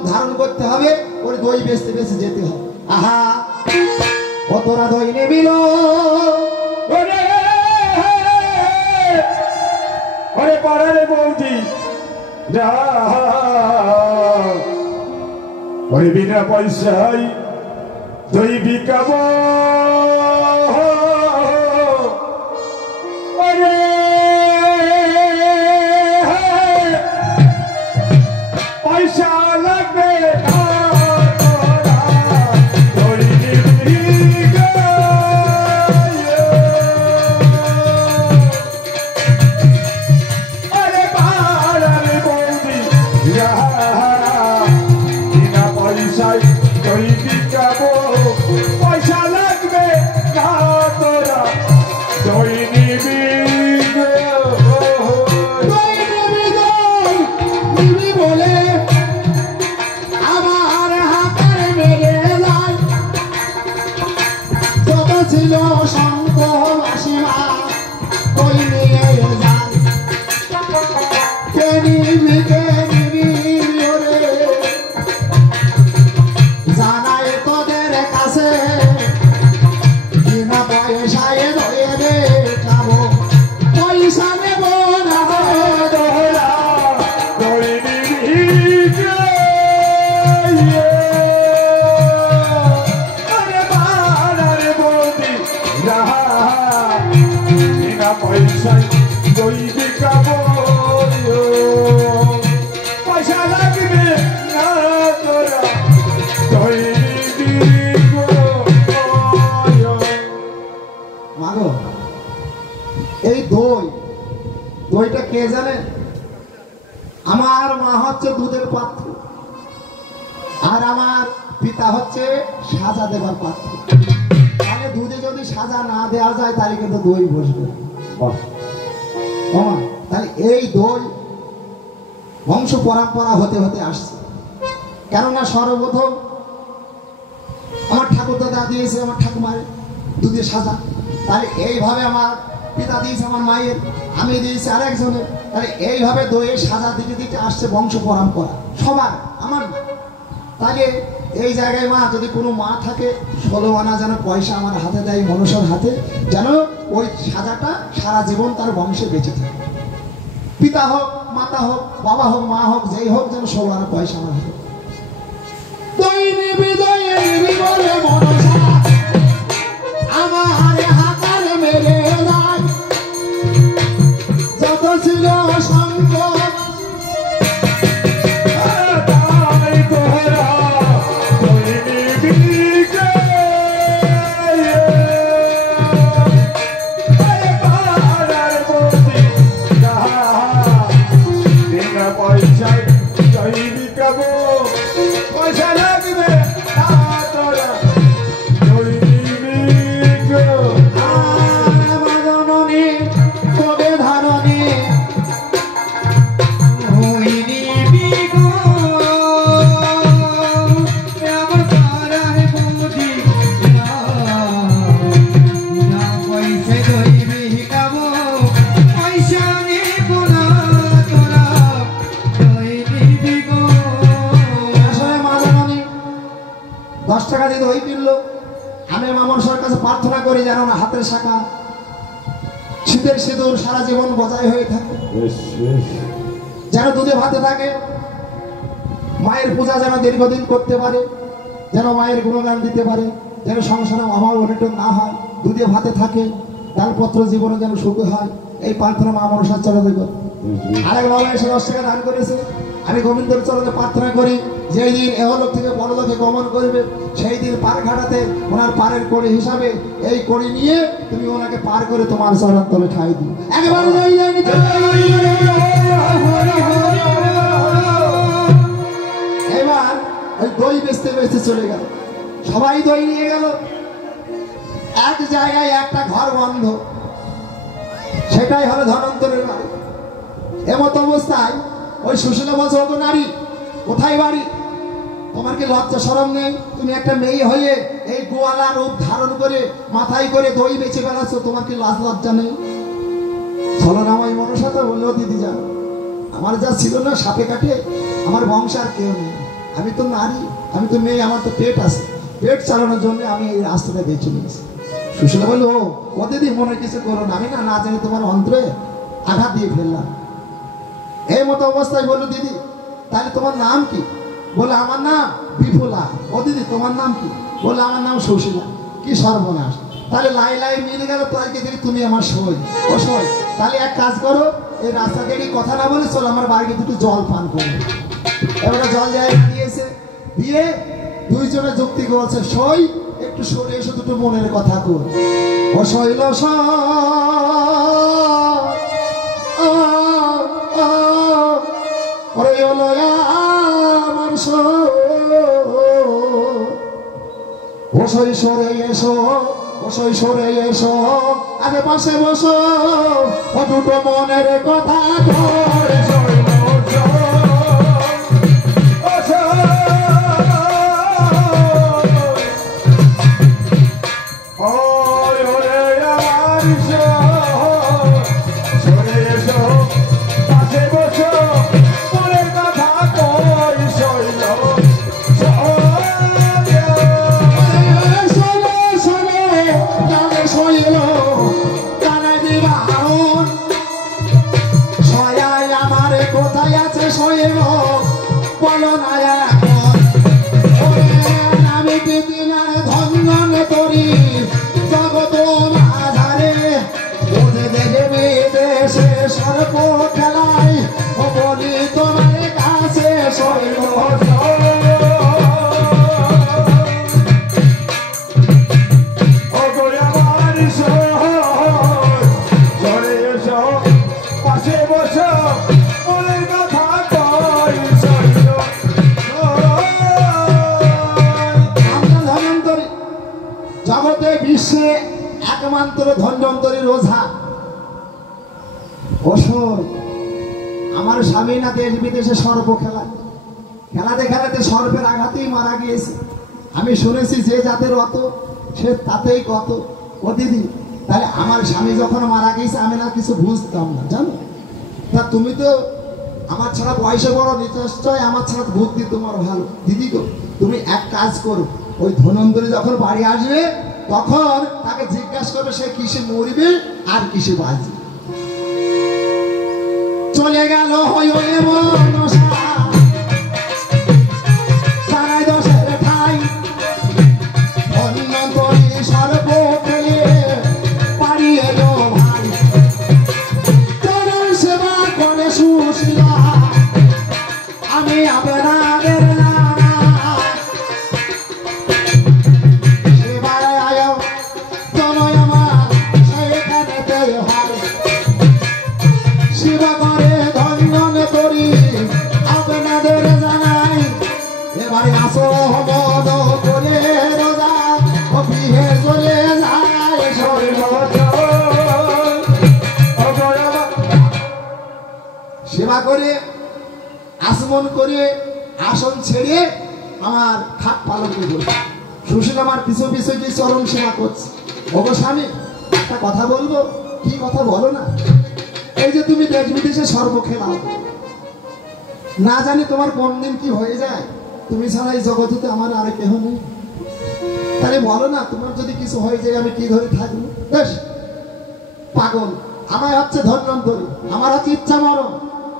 রূপ ধারণ করতে হবে, ওর দই বেচতে বেচতে যেতে হবে। আহা ও তোরা দই নেবিল ওরে পাড়ার বৌদি যা ওই বিনা পয়সায় দই বিকাবো পয়সা লাগবে ছিল শঙ্খ মাসিমা কই নিয়ে যান কে নিবি ওরে জানাই তোদের কাছে বিনা পয়সায় ধরে রে খাবো পয়সা নেব না দোহরা দই নিবি পয়সায় দই বিকাবো পয়সা লাগবে না তোরা দই মাগো এই দইটা কে জানে? আমার মা হচ্ছে দুধের পাত্র আর আমার পিতা হচ্ছে সাজা দেবার পাত্র। তাহলে দুধে যদি সাজা না দেওয়া যায় তাহলে কিন্তু দই বসবে। তাহলে এই দই বংশ পরম্পরা হতে হতে আসছে। কেননা সর্বপ্রথম আমার ঠাকুরদাদা দিয়েছে আমার ঠাকুমারে দুধের সাজা, তাহলে এইভাবে আমার পিতা দিয়েছে আমার মায়ের, আমি দিয়েছি আরেকজনের, তাহলে এইভাবে দইয়ের সাজা দিতে দিতে আসছে বংশ পরম্পরা সবার আমার। তাহলে এই জায়গায় মা যদি কোনো মা থাকে 16 আনা যেন পয়সা আমার হাতে দেয় মনসার হাতে, যেন ওই সাজাটা সারা জীবন তার বংশে বেঁচে থাকে। পিতা হোক মাতা হোক বাবা হোক মা হোক যেই হোক যেন 16 আনা পয়সা আমার হাতে। দই নিবি বলে মনসা আমার হাতার মেরে নাই যত ছিল শঙ্খ পয়সায় দই বিকাবো পয়সা লাগবে না তোরা দই বিকাবো জননী কবে ধারণী হইনি বিগো আমার পাড়ার বৌদি না পয়সা দই বিকাবো পয়সা নেব না তোরা দই বিগো। আসলে মা জননী 10 টাকা দিয়ে দই কিনলো। আমি মামনসার কাছে প্রার্থনা করি যেন না হাতের শাখা শীতের সিঁদুর সারা জীবন বজায় হয়ে থাকে, যেন দুধে ভাতে থাকে, মায়ের পূজা যেন দীর্ঘদিন করতে পারে, যেন মায়ের গুণগান দিতে পারে, যেন সংসারে অভাব অনটন না হয়, দুধে ভাতে থাকে, ডালপত্র জীবনে যেন সুখী হয়, এই প্রার্থনা মা মনসার চরণে করি। আরেক বাবা এসে 10 টাকা দান করেছে, আমি গোবিন্দর চরণে প্রার্থনা করি যেই দিন এহলোক থেকে পরলোকে গমন করবে সেই দিন পার ঘাটাতে ওনার পারের কড়ি হিসাবে এই কড়ি নিয়ে তুমি ওনাকে পার করে তোমার চরণ তলে ঠাই দিও। একেবারে এবার ওই দই বেচতে বেচতে চলে গেল, সবাই দই নিয়ে গেল। এক জায়গায় একটা ঘর বন্ধ, সেটাই হলো ধনন্তরের বাড়ি। এমত অবস্থায় ওই সুশীলা বলছে, ও তো নারী, কোথায় বাড়ি? তোমার কি লজ্জা শরম নেই? তুমি একটা মেয়ে হয়ে এই গোয়ালা রূপ ধারণ করে মাথায় করে দই বেঁচে বেড়াচ্ছ, তোমার কি লাজ লজ্জা নেই? ছলনাময় মনসা তো বললো, দিদি যান আমার যা ছিল না সাপে কাটে, আমার বংশ আর কেউ নেই, আমি তো নারী, আমি তো মেয়ে, আমার তো পেট আছে, পেট চালানোর জন্য আমি এই রাস্তাটা বেছে নিয়েছি। সুশীলা বলল, ও দিদি মনে কিছু করো না, আমি না জানি তোমার অন্তরে আঘাত দিয়ে ফেললাম। এই মতো অবস্থায় বললো, দিদি তাহলে তোমার নাম কি? বলে আমার নাম বিপুলা। ও দিদি তোমার নাম কি? বলে আমার নাম সুশীলা। কি সর্বনাশ, তাহলে লাই লাই মিলে গেল তো। আজকে দেখি তুমি আমার সই, ও সই। তাহলে এক কাজ করো, এই রাস্তা থেকে কথা না বলে চলো আমার বাড়িতে দুটো জল পান করো। এবারে জল যায় দিয়েছে, দিয়ে দুইজনে যুক্তি করছে, সই একটু সরে এসে দুটো মনের কথা কর। ও সইল আমার সই সরে এসো, বসই সরে এসো, আগে পাশে বসো, ও দুটো মনের কথা ধরে বিশ্বে একমাত্র ধন্বন্তরী রোজা। অসুর আমার স্বামী না দেশ বিদেশে সর্প খেলাতে খেলাতে সর্পের আঘাতেই মারা গিয়েছে। আমি শুনেছি যে জাতের অত সে তাতেই কত। ও দিদি তাহলে আমার স্বামী যখন মারা গিয়েছে আমি না কিছু বুঝতাম না, জানো? তা তুমি তো আমার ছাড়া বয়সে বড়, নিশ্চয় আমার ছাড়া বুদ্ধি তোমার ভালো। দিদি গো তুমি এক কাজ করো, ওই ধন্বন্তরী যখন বাড়ি আসবে তখন তাকে জিজ্ঞাসা করবে সে কিসে মরবে আর কিসে বাঁচবে। চলে গেল সেবা করে সুশীলা, আমি আপনাদের সেবা করে ধন্বন্তরী আপনাদের জানাই। এবারে আসো মন করে রোজা অভিহে চলে যায়। সেবা করে আসমন করে আসন ছেড়ে আমার খাট পালন করবো। সুশীল আমার পিছু পিছু কি চরম সেবা করছে। ওগো স্বামী একটা কথা বলবো। কি কথা বলো না? এই যে তুমি দেশ বিদেশে সর্ব খেলাও, না জানি তোমার কোন দিন কি হয়ে যায়। তুমি ছাড়া এই জগতে আমার আর কেহ নেই। তাহলে বলো না তোমার যদি কিছু হয়ে যায় আমি কি ধরে থাকবো? বেশ পাগল, আমার হচ্ছে ধন্বন্তরী, আমার হচ্ছে ইচ্ছা মরণ।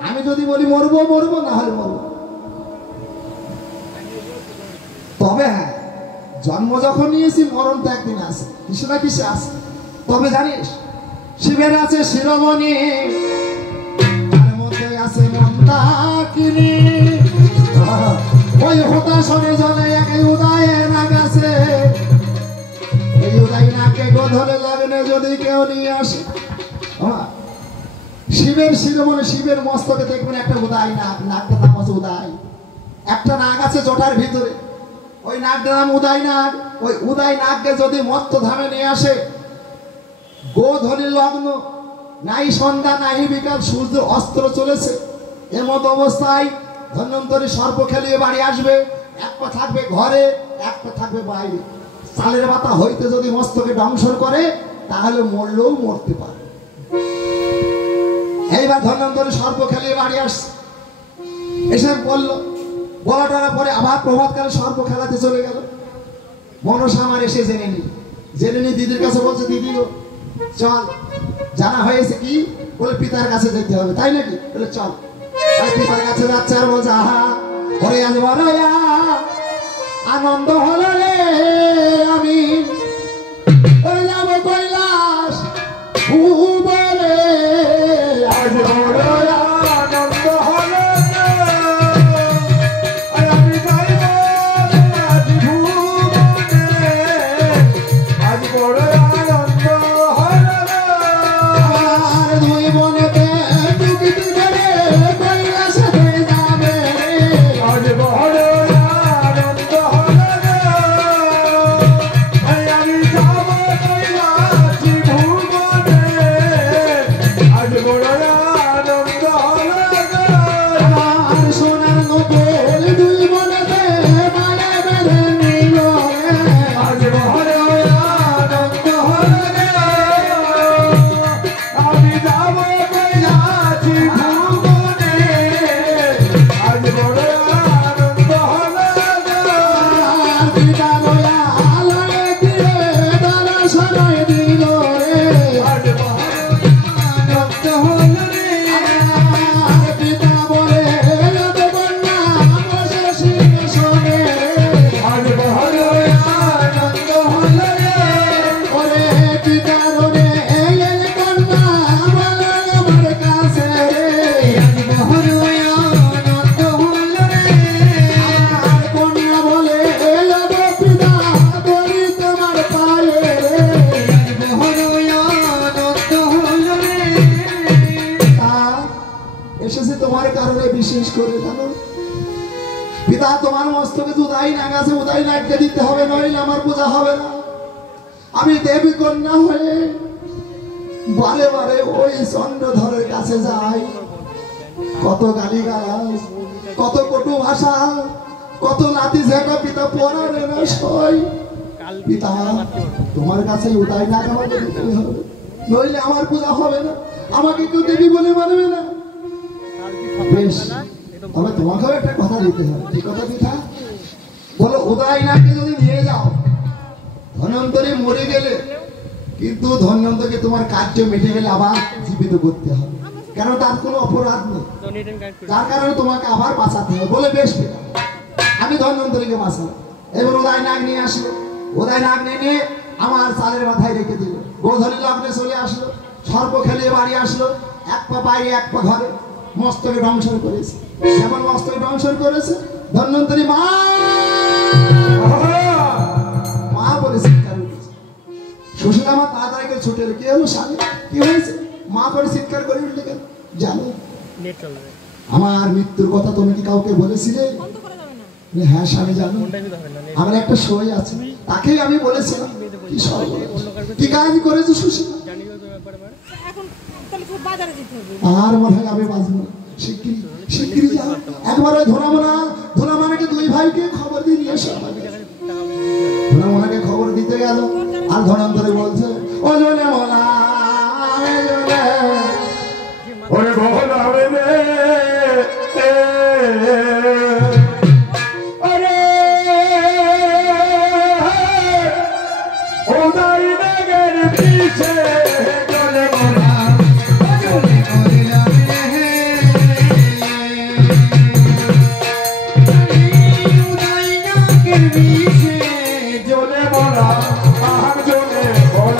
আমি যদি বলি মরবো মরবো, না হলে মরবো। তবে হ্যাঁ জন্ম যখন নিয়েছি মরণ তো একদিন আছে, কিসে না কিসে আছে। তবে জানিস শিবের আছে শিরোমণি, তার মধ্যে আছে মন্দাকিনী। ওই হতাশনে জলে এক উদয়ে নাগ আছে। এই উদয় নাগকে গোধরে লগ্নে যদি কেউ নিয়ে আসে, শিবের শিরোমণি শিবের মস্তকে দেখবেন একটা উদয় নাগ, নাগটা নাম আছে উদয়। একটা নাগ আছে জটার ভিতরে, ওই নাগটার নাম উদয় নাগ। ওই উদয় নাগকে যদি মত্ত ধামে নিয়ে আসে, গোধূলি লগ্ন, নাই সন্ধ্যা নাই বিকাল, সূর্য অস্ত্র চলেছে, এমত অবস্থায় ধন্বন্তরী সর্প খেলিয়ে বাড়ি আসবে। এক পা থাকবে ঘরে, এক পা থাকবে বাইরে। চালের পাতা হইতে যদি মস্তকে দংশন করে তাহলে মরলেও মরতে পারে। এইবার ধন্বন্তরী সর্প খেলিয়ে বাড়ি আসছে, এসে বলল গলা টানা পরে আবার প্রভাতকালে সর্প খেলাতে চলে গেল। মনসা আমার এসে জেনে নি দিদির কাছে বলছে, দিদি গো চল, জানা হয়েছে কি? বলে পিতার কাছে যেতে হবে, তাই নাকি? বলে চল। পিতার কাছে যাচ্ছে আর বলছে, আহা ওরে আজ বড় আনন্দ হলো রে, আমি যাবো কৈলাস ভুবনে, আজ বড় আনন্দ হলো রে, আমি যাইব আজ ভুবনে, আজ বড় আনন্দ হলো রে। আর দুই বনেতে টুকিটি করে কৈলাসে যাবে, আজ বড় আনন্দ হলো রে, আমি যাব কৈলাস ভুবনে, আজ বড় আনন্দ হলো রে। আর সোনার নকল দুই বনেতে মালা বেঁধে নিল রে, আজ বড় আনন্দ হলো রে, আমি যাব কৈলাস ভুবনে, আজ বড় আনন্দ হলো রে। আর পিতা দয়া আলোয় দিয়ে দর্শন দিল রে, আজ বড় আনন্দ হলো রে, আর পিতা বলে যাবে কন্যা বসে সিংহাসনে রে, আজ বড় আনন্দ হলো রে, ওরে পিতার রে এলে কন্যা বলে আমার কাছে রে, বড় আনন্দ হলো রে, আর কন্যা বলে যাবে পিতা বলি তোমার পায়ে রে, বড় আনন্দ হলো রে। পিতা এসেছে তোমার কারণে, বিশেষ করে জানো পিতা তোমার মস্তকে যে উদাই নাগ আছে, উদাই নাগকে দিতে হবে, নইলে আমার পূজা হবে না। আমি দেবী কন্যা হয়ে বারে বারে ওই চন্দ্রধরের কাছে যাই, কত গালিগালাজ, কত কটু ভাষা, কত লাতি ঝেঁকা পিতা পড়ারে না সই। পিতা তোমার কাছে উদাই নাগ আমাকে দিতে হবে, নইলে আমার পূজা হবে না, আমাকে কেউ দেবী বলে মানবে না। বেশ, তবে তোমাকেও একটা কথা দিতে হবে। কি কথা পিতা? বলো উদয় নাগকে যদি নিয়ে যাও, ধন্বন্তরী মরে গেলে কিন্তু ধন্বন্তরকে তোমার কার্য মিটে গেলে আবার জীবিত করতে হবে, কেন তার কোনো অপরাধ নেই, যার কারণে তোমাকে আবার বাঁচাতে হবে। বলে বেশ পিতা, আমি ধন্বন্তরীকে বাঁচালাম। এবার উদয় নাগ নিয়ে আসলো, উদয় নাগ নিয়ে আমার চালের মাথায় রেখে দিল। গোধূলি লগ্নে চলে আসলো, সর্প খেলিয়ে বাড়ি আসলো, এক পা বাইরে এক পা ঘরে, মস্তকে দংশন করেছে। যেমন মস্তকে দংশন করেছে, ধন্বন্তরী মা মা বলে চিৎকার উঠেছে। সুশীলা মা তাড়াতাড়ি করে ছুটে এলো, কি হলো স্বামী, কি হয়েছে? মা করে চিৎকার করে উঠলে কেন? জানো আমার মৃত্যুর কথা তুমি কি কাউকে বলেছিলে? বলে, হ্যাঁ স্বামী জানো, আমার একটা সই আছে, তাকেই আমি বলেছিলাম। কি সর্বনাশ, কি কাজ করেছো সুশীলা? এখন তাহলে তো বাজারে যেতে হবে। আর মনে হয় আমি বাঁচবো না, শিগগিরি শিগগিরি যাও, একবার ওই ধুলামানাকে দুই ভাইকে খবর দিয়ে নিয়ে এসো আমাদের। ধুলামানাকে খবর দিতে গেল, আর ধনন্তরে বলছে, ও জনে মোলা ওরে বহল হবে রে, আরে উদয় নাগের পিছে চলে মোরা, চলে করলাম রে, উদয় নাগের বিষে চলে মোরা, আহার চলে মোরা।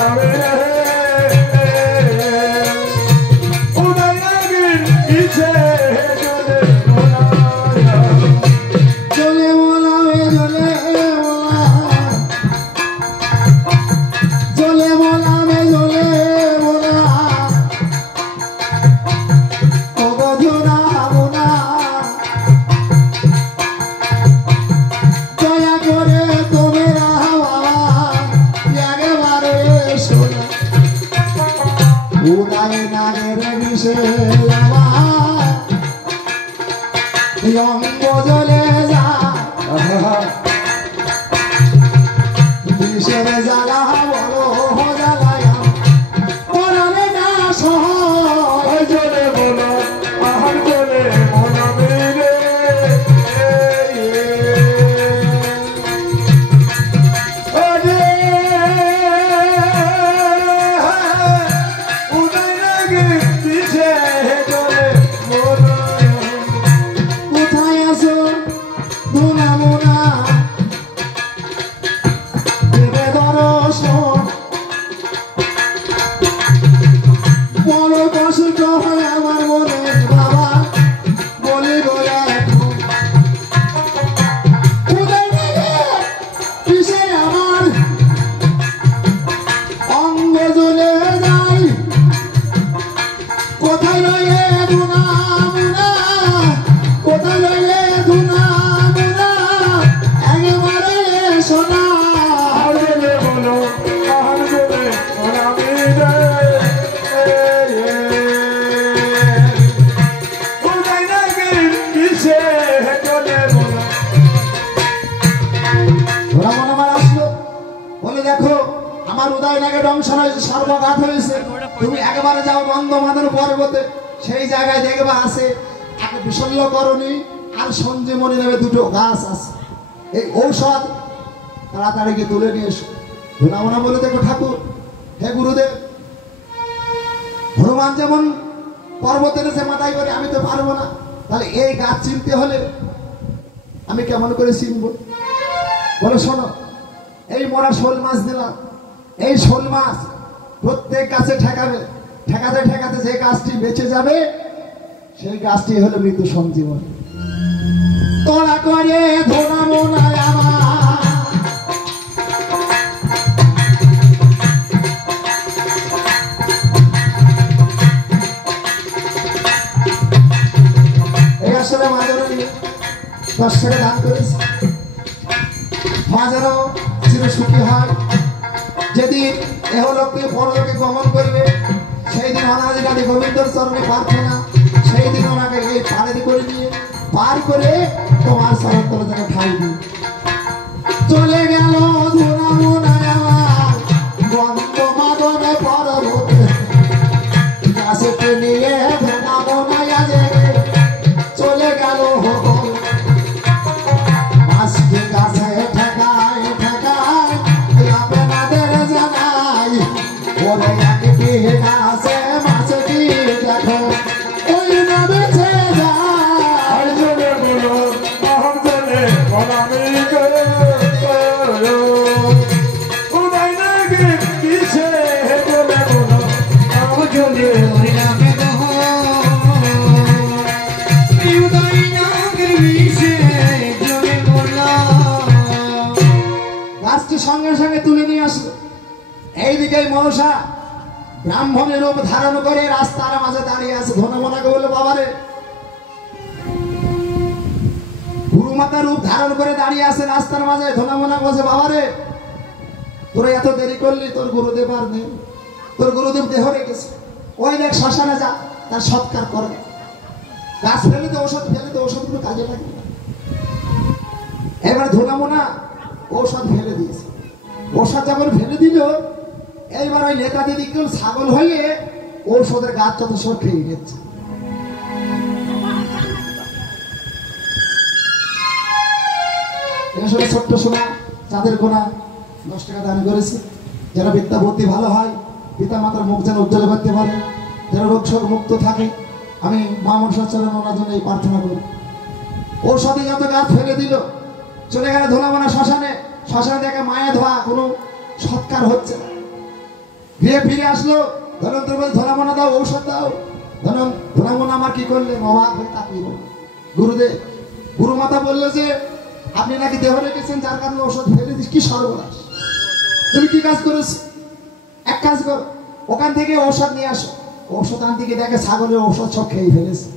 তোমার উদয়নাকে দংশন হয়েছে, সর্বঘাত হয়েছে। তুমি একবারে যাও গন্ধমাদন পর্বতে, সেই জায়গায় দেখবা আছে এক বিশল্যকরণী আর সঞ্জীবনী নামে দুটো গাছ আছে। এই ঔষধ তাড়াতাড়ি গিয়ে তুলে নিয়ে এসো। ধুনামনা বলে দেখো ঠাকুর, হে গুরুদেব, হনুমান যেমন পর্বতের এসে মাথায় করে, আমি তো পারবো না, তাহলে এই গাছ চিনতে হলে আমি কেমন করে চিনবো? বলে শোনো, এই মোরা শোল মাছ দিলাম, এই শোল মাছ প্রত্যেক গাছে ঠেকাবে, ঠেকাতে ঠেকাতে যে গাছটি বেঁচে যাবে সেই গাছটি হলো মৃত্যু সঞ্জীবনী। তোরা করে ধরা মোনায় আমার এই আসলে মাঝারও 10 টাকা দান করেছে। মা যেন চির সুখী হয়। যেদিন এহলোকে পরলোকে গমন করবে সেই দিন অনাদি গাদি গোবিন্দর চরণে প্রার্থনা, সেই দিন ওনাকে এই পাড়ে করে নিয়ে পার করে তোমার চরণ তলে যেন ঠাই দিই। চলে গেল ধুনা মোনায় আমার গন্ধ মাদনে পর্বতে, গাছেতে নিয়ে ধুনা মোনায় যে চলে গেল হবল। মাছকে গাছে ঠেকায় ঠেকায় আপনাদের জানাই, ওরে একটি গাছে মাছটি দেখো ওই না বেঁচে যায়। জনে বলো মহম জনে বলামি উদয় নাকি কিসে জনে বলো মহম জনে হরিনামে দহ উদয় নাগের বিষে জনে বললাম। গাছটি সঙ্গে সঙ্গে তুলে নিয়ে আসলো। এইদিকে মনসা ব্রাহ্মণের রূপ ধারণ করে রাস্তার মাঝে দাঁড়িয়ে আছে। ধনমনাকে বললো, বাবারে, গুরুমাতার রূপ ধারণ করে দাঁড়িয়ে আছে রাস্তার মাঝে। ধনমনা বলছে, বাবারে, তোরা এত দেরি করলি, তোর গুরুদেব আর নেই, তোর গুরুদেব দেহ রেখেছে। ওই দেখ শ্মশানে যা, তার সৎকার করে। গাছ ফেলে তো ঔষধ, ফেলে তো ঔষধগুলো কাজে লাগবে না। এবার ধনমনা ঔষধ ফেলে দিয়েছে। ঔষধ যখন ফেলে দিল, এইবার ওই নেতা দিদি কেউ ছাগল হয়ে ঔষধের গাছ যত সব খেয়ে গেছে। ছোট্ট সোনা চাঁদের কোনা 10 টাকা দান করেছে, যেন বিদ্যা বুদ্ধি ভালো হয়, পিতা মাতার মুখ যেন উজ্জ্বল করতে পারে, যেন রোগ শোক মুক্ত থাকে। আমি মা মনসার চরণে ওনার জন্য এই প্রার্থনা করি। ঔষধে যত গাছ ফেলে দিল, চলে গেল ধুনামনা শ্মশানে। শ্মশানে দেখে মায়া ধোয়া, কোনো সৎকার হচ্ছে না। ফিরে আসলো। ধনন্তর বলে, ধনামনা দাও, ঔষধ দাও। ধনামনা আমার কি করলে? অবাক হয়ে তাকিয়ে বলল, গুরুদেব, গুরুমাতা বললো যে আপনি নাকি দেহ রেখেছেন, যার কারণে ঔষধ ফেলে দিস। কি সর্বনাশ! তুমি কি কাজ করেছো? এক কাজ করো, ওখান থেকে ঔষধ নিয়ে আসো। ঔষধ আনতে গিয়ে দেখে ছাগলের ঔষধ সব খেয়ে ফেলেছে।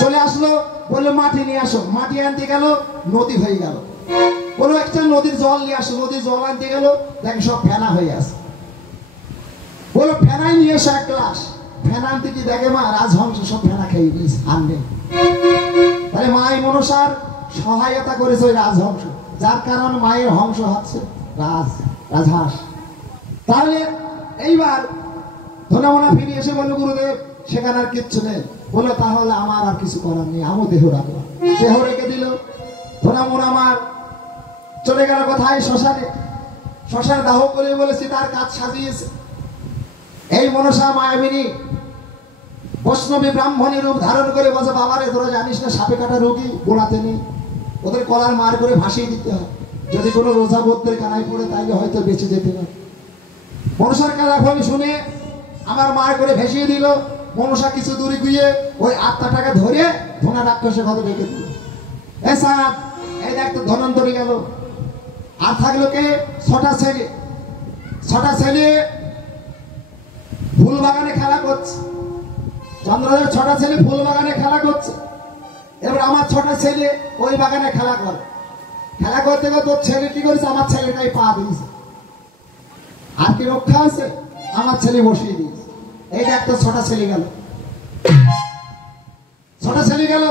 চলে আসলো, বললো মাটি নিয়ে আসো। মাটি আনতে গেল, নদী হয়ে গেল। বলো একটা নদীর জল নিয়ে আসো। নদীর জল আনতে গেল, দেখে সব ফেনা হয়ে আছে। বলো ফেনাই নিয়ে এসো 1 গ্লাস। ফেনা আনতে কি দেখে মা রাজহংস সব ফেনা খেয়ে নিয়েছে, আর নেই। তাহলে মাই মনসার সহায়তা করেছে ওই রাজহংস, যার কারণ মায়ের হংস হচ্ছে রাজহাঁস। তাহলে এইবার ধনমনা ফিরে এসে বললো, গুরুদেব, সেখানে আর কিচ্ছু নেই। বললো তাহলে আমার আর কিছু করার নেই, আমিও দেহ রাখলাম। দেহ রেখে দিল। ধনমনা আমার চলে গেল কোথায়? শ্মশানে। শ্মশানে দাহ করে বলেছি তার কাজ সাজিয়েছে। এই মনসা মায়াবিনী বৈষ্ণবী ব্রাহ্মণের রূপ ধারণ করে বলছে, বাবারে, তোরা জানিস না সাপে কাটা রোগী গোড়াতে নেই, ওদের কলার মার করে ভাসিয়ে দিতে হয়। যদি কোনো রোজা বোধদের কানায় পড়ে তাইলে হয়তো বেঁচে যেতে পারে। মনসার কাজা ফল শুনে আমার মার করে ভেসিয়ে দিল। মনসা কিছু দূরে গিয়ে ওই আত্মাটাকে ধরে ধোনা রাক্ষসের ঘরে রেখে দিল। এই সাত, এই দেখ তো ধনন্তরী গেল। আর থাকলো কে? 6টা ছেলে। 6টা ছেলে ফুল বাগানে খেলা করছে। চন্দ্রদেব 6টা ছেলে ফুল বাগানে খেলা করছে। এবার আমার 6টা ছেলে ওই বাগানে খেলা করে। খেলা করতে গিয়ে তোর ছেলে কি করেছে? আমার ছেলেটাই পা দিয়েছে। আর কি রক্ষা আছে? আমার ছেলে বসিয়ে দিয়েছে। এই দেখ তো 6টা ছেলে গেল। 6টা ছেলে গেল।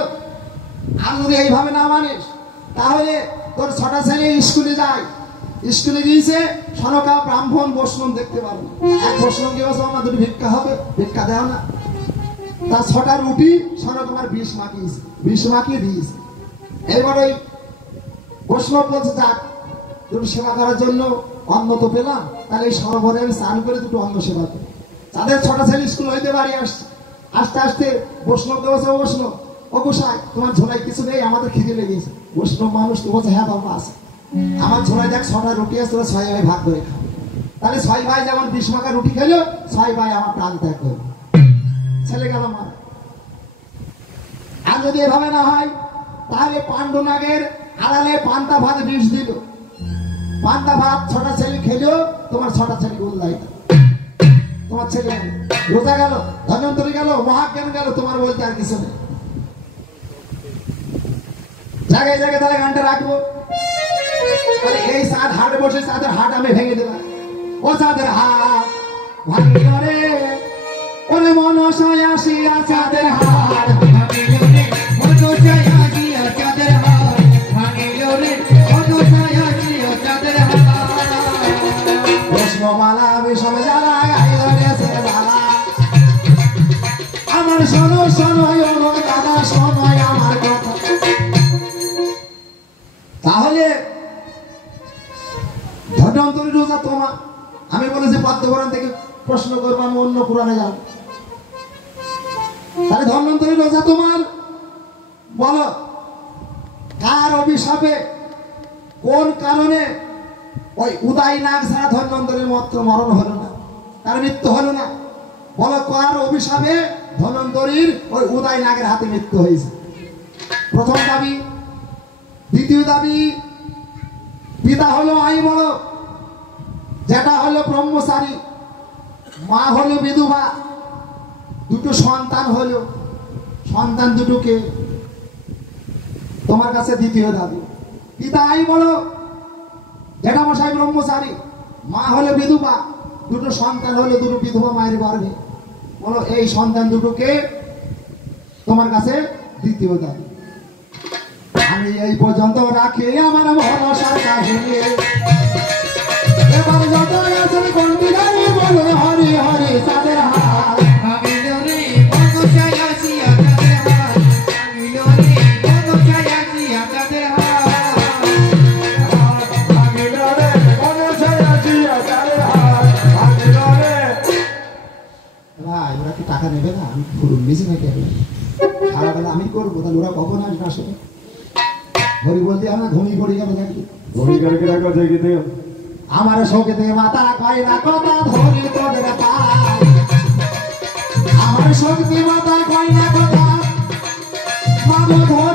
আর যদি এইভাবে না মানিস, তাহলে তোর 6টা ছেলে স্কুলে যায়, স্কুলে গিয়েছে, সনকা ব্রাহ্মণ বৈষ্ণব দেখতে পারে না। এক বৈষ্ণব কি বলছে, আমার দুটো ভিক্ষা হবে, ভিক্ষা দেও না। তার 6টা রুটি সনক আমার বিষ মাখিয়ে দিয়েছে। এবার ওই বৈষ্ণব বলছে, যাক দুটো সেবা করার জন্য অন্ন তো পেলাম, তাহলে এই সরোবরে আমি স্নান করে দুটো অন্ন সেবা করি। তাদের 6টা ছেলে স্কুল হইতে বাড়ি আসছে। আস্তে আস্তে বৈষ্ণবকে বলছে, ও বৈষ্ণব, ও গোসাই, তোমার ঝোলায় কিছু নেই, আমাদের খিদে লেগেছে। বৈষ্ণব মানুষ তো বলছে, হ্যাঁ বাবা আছে, আমার ঝোলায় দেখ 6টা রুটি আছে, তোরা 6 ভাই ভাগ করে খাও। তাহলে 6 ভাই যেমন 20 মাখা রুটি খেলো, 6 ভাই আমার প্রাণ ত্যাগ করবে। ছেলে গেল মারা। আর যদি এভাবে না হয়, তাহলে পাণ্ডনাগের আড়ালে পান্তা ভাত বিষ দিল। পান্তা ভাত 6টা ছেলে খেলেও তোমার 6টা ছেলে উল্লাই, তোমার ছেলে রোজা গেল, ধন্বন্তরী গেল, মহাজ্ঞান গেল, তোমার বলতে আর কিছু নেই। জায়গায় জায়গায় তাহলে গানটা রাখবো। তাহলে এই চাঁদ হাটে বসে চাঁদের হাট আমি ভেঙে দিলাম। ও চাঁদের হাট ভাঙিল রে, ওরে মনসায় আসিয়া চাঁদের হাট ভাঙিল রে, মনসায় আসিয়া চাঁদের হাট ভাঙিল রে, মনসায় আসিয়া চাঁদের হাট। কৃষ্ণমালা বিষম জ্বালা গাইল রে সে বালা, আমার শোনো শোনো ও দাদা শোনো আমার কথা। তাহলে ধন্বন্তরী রোজা তোমার, আমি বলেছি পদ্মপুরাণ থেকে প্রশ্ন করবো, আমি অন্য পুরাণে যাব। তাহলে ধন্বন্তরী রোজা তোমার, বলো কার অভিশাপে, কোন কারণে ওই উদয় নাগ ছাড়া ধন্বন্তরীর মাত্র মরণ হলো না, তার মৃত্যু হলো না? বলো কার অভিশাপে ধন্বন্তরীর ওই উদয় নাগের হাতে মৃত্যু হয়েছে? প্রথম দাবি। দ্বিতীয় দাবি, পিতা হলো আই বড়, যেটা হলো ব্রহ্মচারী, মা হলো বিধবা, দুটো সন্তান হলো, সন্তান দুটোকে তোমার কাছে দ্বিতীয় দাবি। পিতা আই বলো, যেটা মশাই ব্রহ্মচারী, মা হলো বিধবা, দুটো সন্তান হলো, দুটো বিধবা মায়ের গর্ভে। বলো এই সন্তান দুটোকে তোমার কাছে দ্বিতীয় দাবি। আমি এই পর্যন্ত রাখি আমার ভরসার কাহিনী। এবার যত আছেন কন্দিরানি বলো হরি হরি চাঁদের হাট ভাঙিল রে, মনসায় আসিয়া চাঁদের হাট ভাঙিল রে, মনসায় আসিয়া চাঁদের হাট ভাঙিল রে, মনসায় আসিয়া চাঁদের হাট ভাঙিল রে। ভাই ওরা কি টাকা নেবে না? আমি ঘুরুন বেশি নাকি সারা বেলা আমি করবো, তাহলে ওরা কখন আসবে? আসলে হরি বলতে আমরা ঘুমিয়ে পড়ে যাবে নাকি? ঘুমিয়ে গেলে রাখা যায় কি? আমার শোকেতে মাথা কয় না কথা ধরি তোদের পায়, আমার শক্তি মাথা কয় না কথা বাবু ধরি